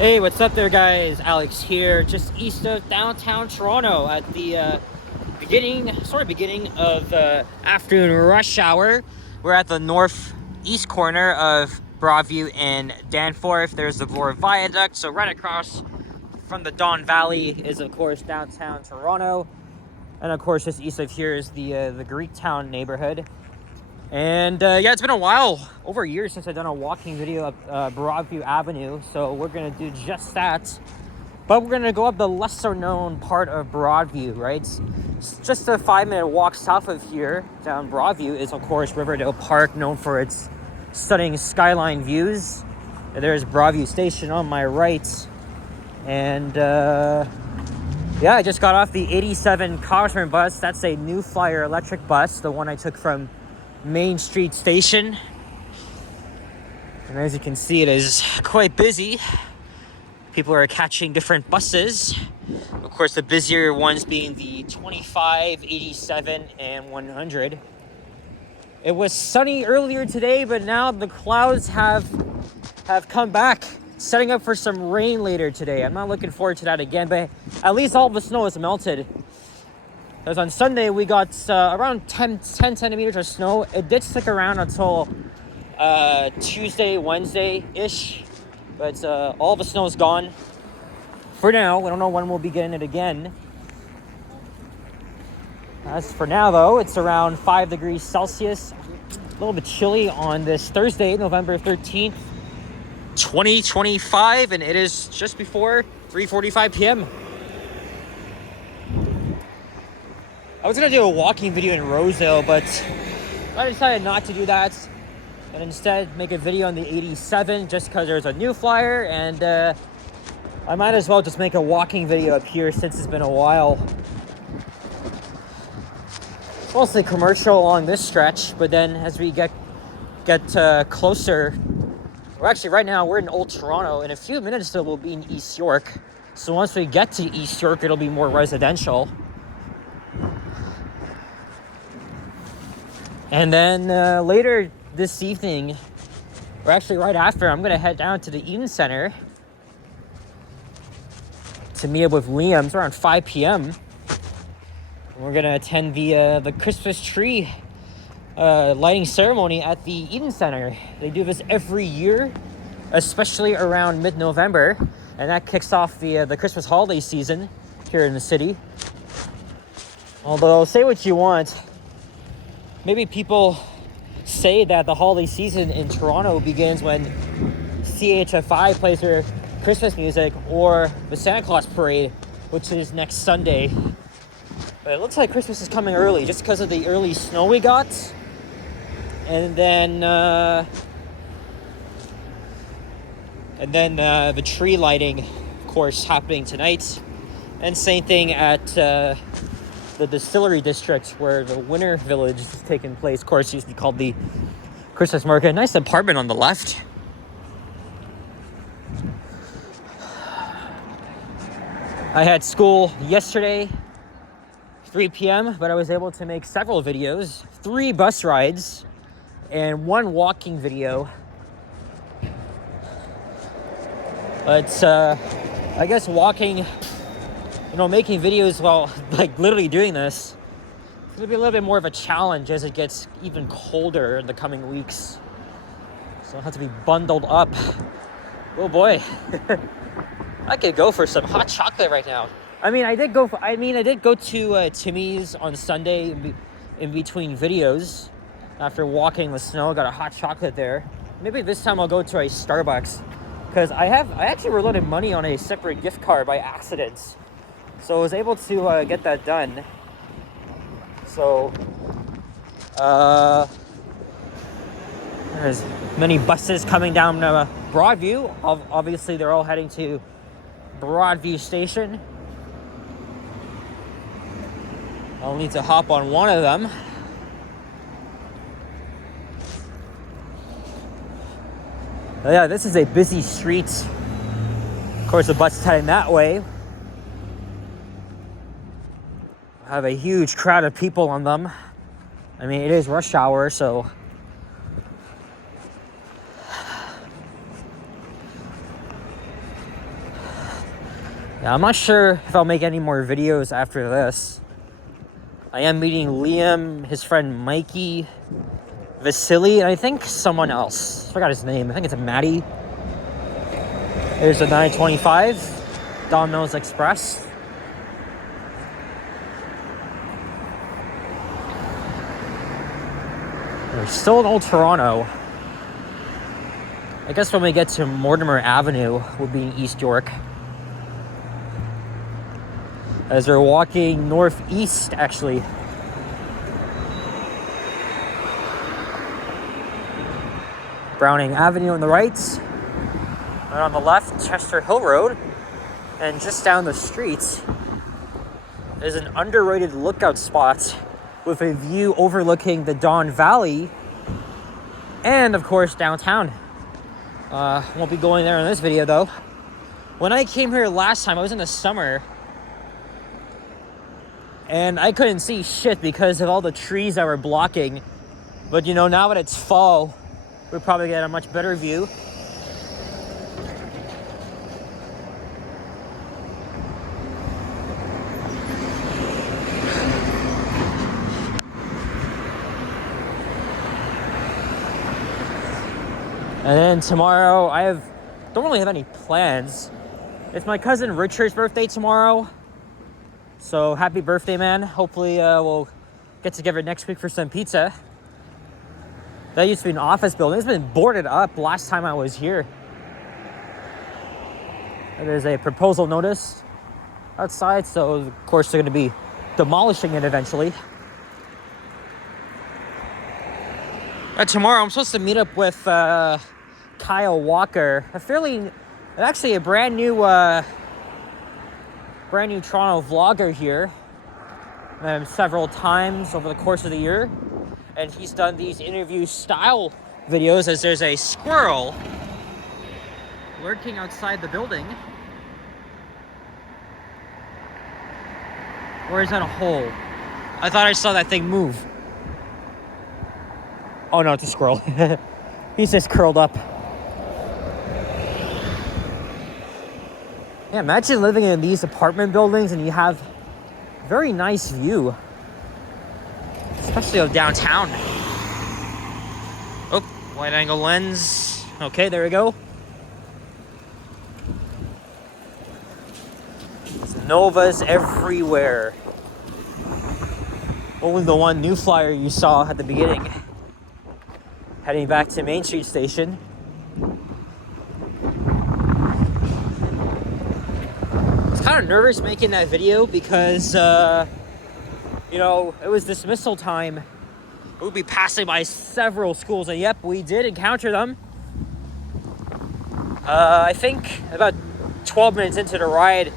Hey, what's up there, guys? Alex here, just east of downtown Toronto at the beginning of afternoon rush hour. We're at the northeast corner of Broadview and Danforth. There's the Bloor Viaduct, so right across from the Don Valley is, of course, downtown Toronto. And, of course, just east of here is the Greektown neighborhood. And yeah, it's been a while, over a year since I've done a walking video up Broadview Avenue, so we're gonna do just that. But we're gonna go up the lesser known part of Broadview, right? It's just a 5-minute walk south of here, down Broadview, is of course Riverdale Park, known for its stunning skyline views. And there's Broadview Station on my right. And yeah, I just got off the 87 Cosman bus. That's a New Flyer electric bus, the one I took from Main Street Station. And as you can see, it is quite busy. People are catching different buses. Of course, the busier ones being the 25, 87, and 100. It was sunny earlier today, but now the clouds have come back, setting up for some rain later today. I'm not looking forward to that again, but at least all the snow is melted. Because on Sunday, we got around 10 centimeters of snow. It did stick around until Tuesday, Wednesday-ish. But all the snow is gone. For now, we don't know when we'll be getting it again. As for now, though, it's around 5 degrees Celsius. A little bit chilly on this Thursday, November 13th, 2025. And it is just before 3:45 p.m. I was going to do a walking video in Rosedale, but I decided not to do that. And instead make a video on the 87 just because there's a New Flyer. And I might as well just make a walking video up here since it's been a while. It's mostly commercial along this stretch, but then as we get closer, right now we're in Old Toronto. In a few minutes though, we'll be in East York. So once we get to East York, it'll be more residential. And then later this evening, or actually right after, I'm going to head down to the Eden Center to meet up with Liam. It's around 5 p.m. We're going to attend the Christmas tree lighting ceremony at the Eden Center. They do this every year, especially around mid-November. And that kicks off the Christmas holiday season here in the city. Although, say what you want, maybe people say that the holiday season in Toronto begins when CHFI plays their Christmas music or the Santa Claus parade, which is next Sunday. But it looks like Christmas is coming early just because of the early snow we got. And then the tree lighting, of course, happening tonight. And same thing at the Distillery District, where the Winter Village is taking place. Of course, it used to be called the Christmas Market. Nice apartment on the left. I had school yesterday, 3 p.m., but I was able to make several videos, 3 bus rides, and 1 walking video. But I guess walking, making videos while literally doing this, it's gonna be a little bit more of a challenge as it gets even colder in the coming weeks. So I'll have to be bundled up. Oh boy. I could go for some hot chocolate right now. I did go to Timmy's on Sunday in between videos. After walking the snow, got a hot chocolate there. Maybe this time I'll go to a Starbucks, because I actually reloaded money on a separate gift card by accident. So I was able to get that done. So, there's many buses coming down Broadview. Obviously, they're all heading to Broadview Station. I'll need to hop on one of them. But yeah, this is a busy street. Of course, the bus is heading that way. Have a huge crowd of people on them. It is rush hour, so Yeah, I'm not sure if I'll make any more videos after this. I am meeting Liam, his friend Mikey, Vasily, and I think someone else. I forgot his name. I think it's a Maddie. There's a 925 Domino's Express. We're still in Old Toronto. I guess when we get to Mortimer Avenue, we'll be in East York. As we're walking northeast, actually. Browning Avenue on the right. And on the left, Chester Hill Road. And just down the street is an underrated lookout spot with a view overlooking the Don Valley and, of course, downtown. Won't be going there in this video, though. When I came here last time, I was in the summer, and I couldn't see shit because of all the trees that were blocking. But, you know, now that it's fall, we'll probably get a much better view. And then tomorrow, don't really have any plans. It's my cousin Richard's birthday tomorrow. So happy birthday, man. Hopefully we'll get together next week for some pizza. That used to be an office building. It's been boarded up last time I was here. There's a proposal notice outside, so of course they're going to be demolishing it eventually. Tomorrow I'm supposed to meet up with Kyle Walker, actually a brand new Toronto vlogger here. Met him several times over the course of the year, and he's done these interview style videos as there's a squirrel lurking outside the building. Or is that a hole? I thought I saw that thing move. Oh no, it's a squirrel. He's just curled up. Yeah, imagine living in these apartment buildings and you have a very nice view. Especially of downtown. Oh, wide angle lens. Okay, there we go. There's Novas everywhere. Only the one new flyer you saw at the beginning. Heading back to Main Street Station. I was kind of nervous making that video because, you know, it was dismissal time. We'll be passing by several schools, and yep, we did encounter them. I think about 12 minutes into the ride,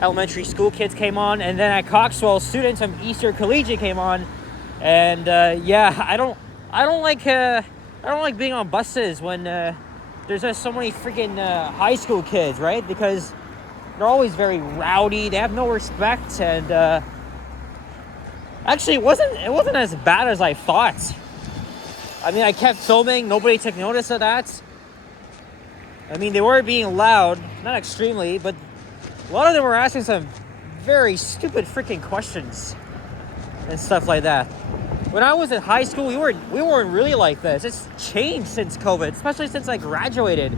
elementary school kids came on, and then at Coxwell, students from Eastern Collegiate came on. And yeah, I don't like being on buses when there's just so many freaking high school kids, right? Because they're always very rowdy. They have no respect, and actually, it wasn't as bad as I thought. I mean, I kept filming. Nobody took notice of that. I mean, they were being loud, not extremely, but a lot of them were asking some very stupid freaking questions and stuff like that. When I was in high school, we weren't really like this. It's changed since COVID, especially since I graduated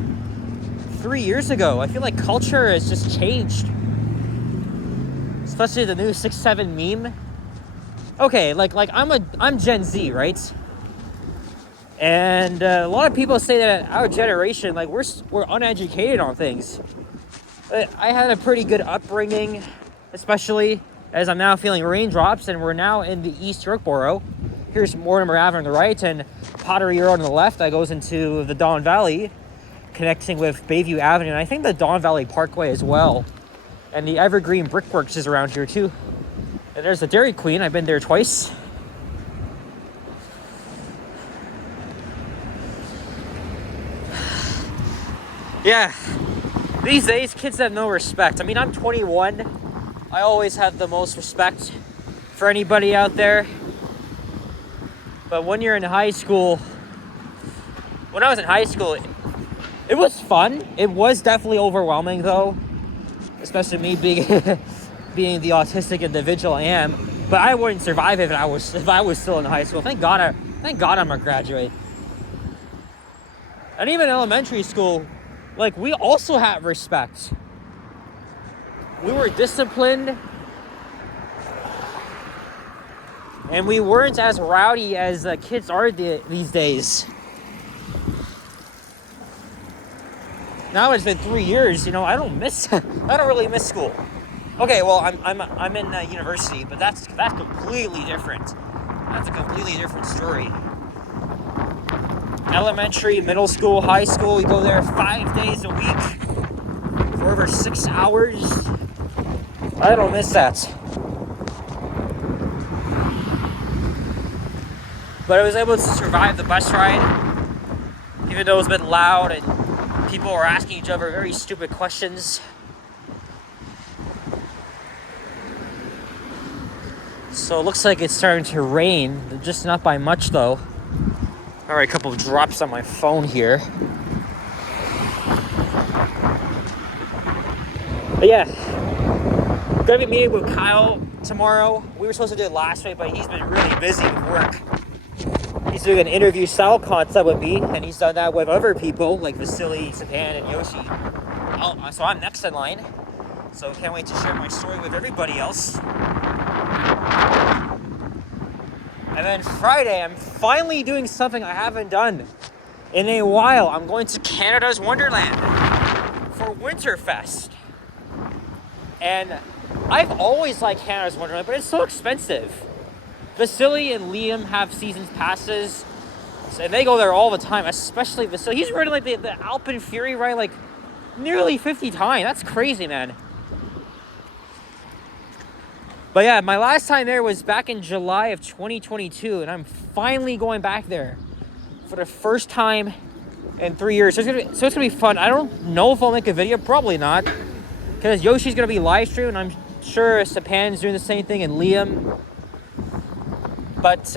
3 years ago. I feel like culture has just changed. Especially the new 6'7" meme. Okay, like I'm Gen Z, right? And a lot of people say that our generation, like we're uneducated on things. But I had a pretty good upbringing, especially as I'm now feeling raindrops, and we're now in the East York borough. Here's Mortimer Avenue on the right and Pottery Road on the left. That goes into the Don Valley, connecting with Bayview Avenue, and I think the Don Valley Parkway as well. And the Evergreen Brickworks is around here too. And there's the Dairy Queen. I've been there twice. Yeah, these days kids have no respect. I mean, I'm 21. I always have the most respect for anybody out there. But when you're in high school, when I was in high school, it was fun. It was definitely overwhelming though. especially me being being the autistic individual I am. But I wouldn't survive if I was still in high school. Thank God I'm gonna graduate. And even elementary school, like, we also had respect. We were disciplined, and we weren't as rowdy as kids are these days. Now it's been 3 years, you know, I don't really miss school. Okay, well, I'm in university, but that's completely different. That's a completely different story. Elementary, middle school, high school, we go there 5 days a week for over 6 hours. I don't miss that. But I was able to survive the bus ride, even though it was a bit loud and people were asking each other very stupid questions. So it looks like it's starting to rain, just not by much though. Alright, a couple of drops on my phone here. But yeah, gonna be meeting with Kyle tomorrow. We were supposed to do it last week, but he's been really busy with work. He's doing an interview style concept with me, and he's done that with other people like Vasily, Sapan, and Yoshi. So I'm next in line. So can't wait to share my story with everybody else. And then Friday, I'm finally doing something I haven't done in a while. I'm going to Canada's Wonderland for Winterfest. And I've always liked Canada's Wonderland, but it's so expensive. Vasily and Liam have season passes, and they go there all the time, especially Vasily. He's ridden like the Alpine Fury ride like nearly 50 times. That's crazy, man. But yeah, my last time there was back in July of 2022, and I'm finally going back there for the first time in 3 years. So it's gonna be fun. I don't know if I'll make a video, probably not, because Yoshi's gonna be live streaming. I'm sure Sapan's doing the same thing, and Liam. But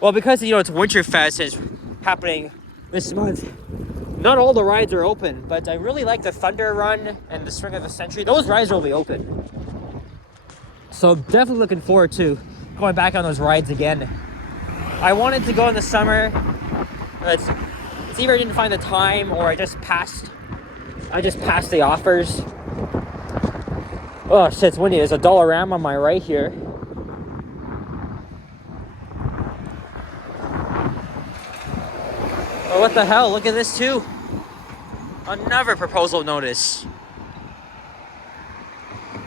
well, because you know it's Winterfest, it's happening this month. Not all the rides are open, but I really like the Thunder Run and the Spring of the Century. Those rides will be open. So I'm definitely looking forward to going back on those rides again. I wanted to go in the summer. It's either I didn't find the time or I just passed the offers. Oh shit, it's windy. There's a Dollarama on my right here. Oh, what the hell? Look at this too. Another proposal notice.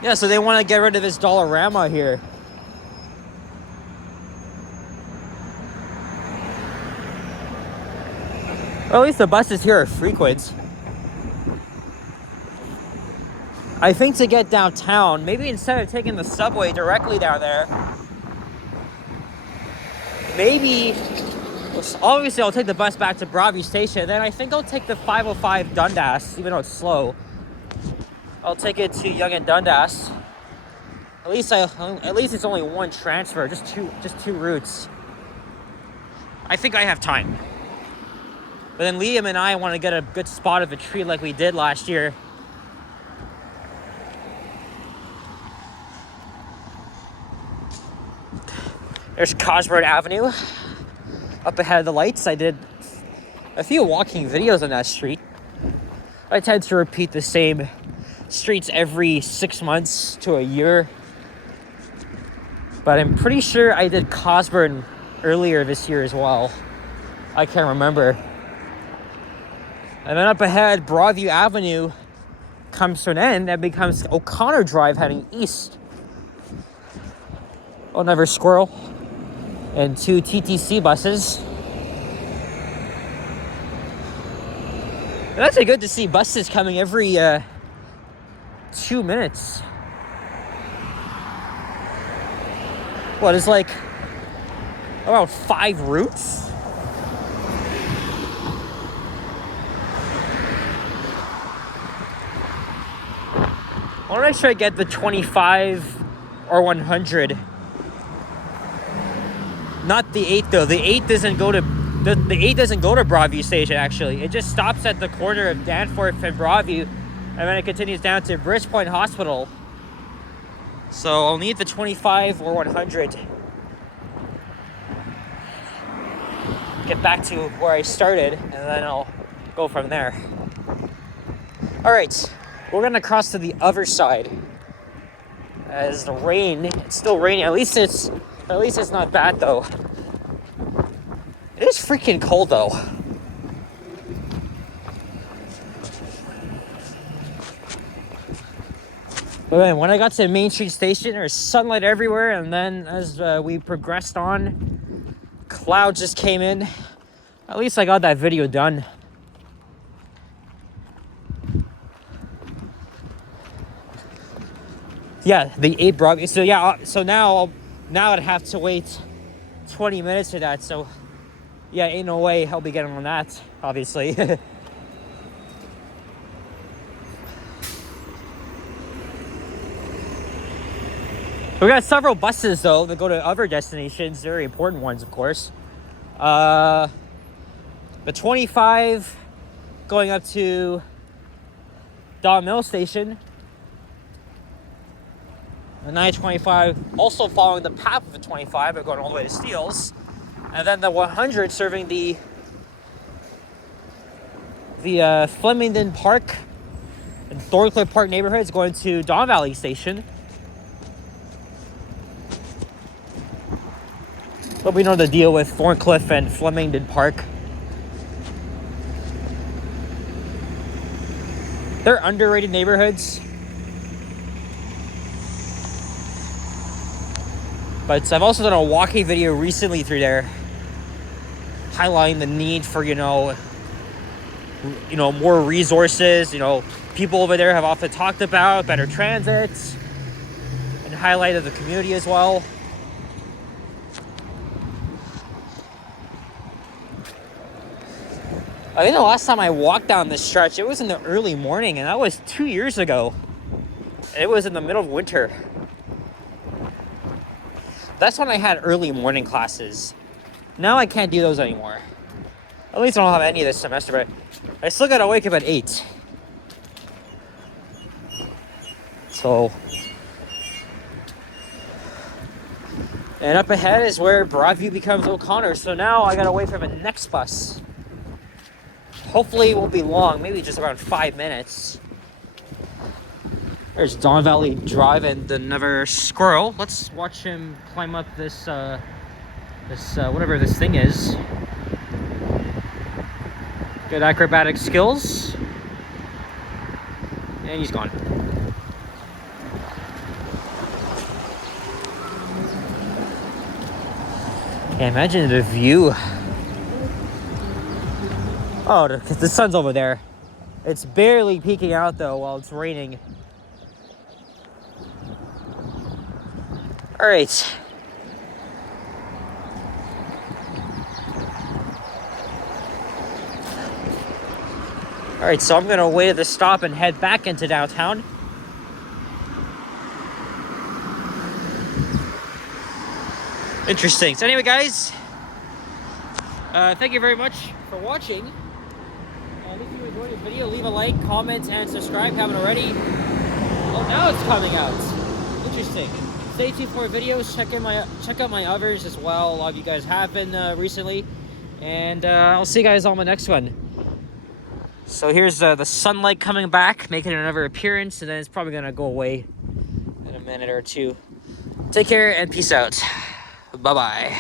Yeah, so they want to get rid of this Dollarama here. Well, at least the buses here are frequent. I think to get downtown, maybe instead of taking the subway directly down there, maybe, obviously I'll take the bus back to Broadview Station, then I think I'll take the 505 Dundas, even though it's slow. I'll take it to Yonge and Dundas. At least it's only one transfer, just two routes. I think I have time. But then Liam and I want to get a good spot of a tree like we did last year. There's Broadview Avenue. Up ahead of the lights. I did a few walking videos on that street. I tend to repeat the same streets every 6 months to a year. But I'm pretty sure I did Cosburn earlier this year as well. I can't remember. And then up ahead, Broadview Avenue comes to an end and becomes O'Connor Drive heading east. Oh, another squirrel. And 2 TTC buses. It's actually good to see buses coming every 2 minutes. What, it's like around 5 routes? I want to make sure I get the 25 or 100. Not the 8 though. The 8 doesn't go to the 8 doesn't go to Broadview Station actually. It just stops at the corner of Danforth and Broadview and then it continues down to Bridgepoint Hospital. So I'll need the 25 or 100. Get back to where I started, and then I'll go from there. All right, we're gonna cross to the other side. As the rain, it's still raining. At least it's not bad though. It is freaking cold though. But then when I got to Main Street Station, there's sunlight everywhere, and then as we progressed on, clouds just came in. At least I got that video done. Yeah, the 8 Broadview. So yeah, so now I'd have to wait 20 minutes for that. So yeah, ain't no way I'll be getting on that, obviously. We got several buses though that go to other destinations, very important ones, of course. The 25 going up to Don Mill Station. The 925 also following the path of the 25, but going all the way to Steeles. And then the 100 serving the Flemington Park and Thorncliffe Park neighborhoods, going to Don Valley Station. But we know the deal with Thorncliffe and Flemington Park. They're underrated neighborhoods. But I've also done a walking video recently through there, highlighting the need for, more resources. People over there have often talked about better transit and highlighted the community as well. I think the last time I walked down this stretch, it was in the early morning, and that was 2 years ago. It was in the middle of winter. That's when I had early morning classes. Now I can't do those anymore. At least I don't have any this semester, but I still gotta wake up at 8. So, and up ahead is where Broadview becomes O'Connor. So now I gotta wait for the next bus. Hopefully it won't be long, maybe just around 5 minutes. There's Don Valley Drive and another squirrel. Let's watch him climb up this whatever this thing is. Good acrobatic skills. And he's gone. Yeah, imagine the view. Oh, the sun's over there. It's barely peeking out though while it's raining. All right. All right, so I'm gonna wait at the stop and head back into downtown. Interesting. So anyway, guys, thank you very much for watching. If you enjoyed the video, leave a like, comment, and subscribe if you haven't already. Oh, now it's coming out. Interesting. Stay tuned for videos. Check out my others as well. A lot of you guys have been recently. And I'll see you guys on the next one. So here's the sunlight coming back, making another appearance, and then it's probably going to go away in a minute or two. Take care and peace out. Bye-bye.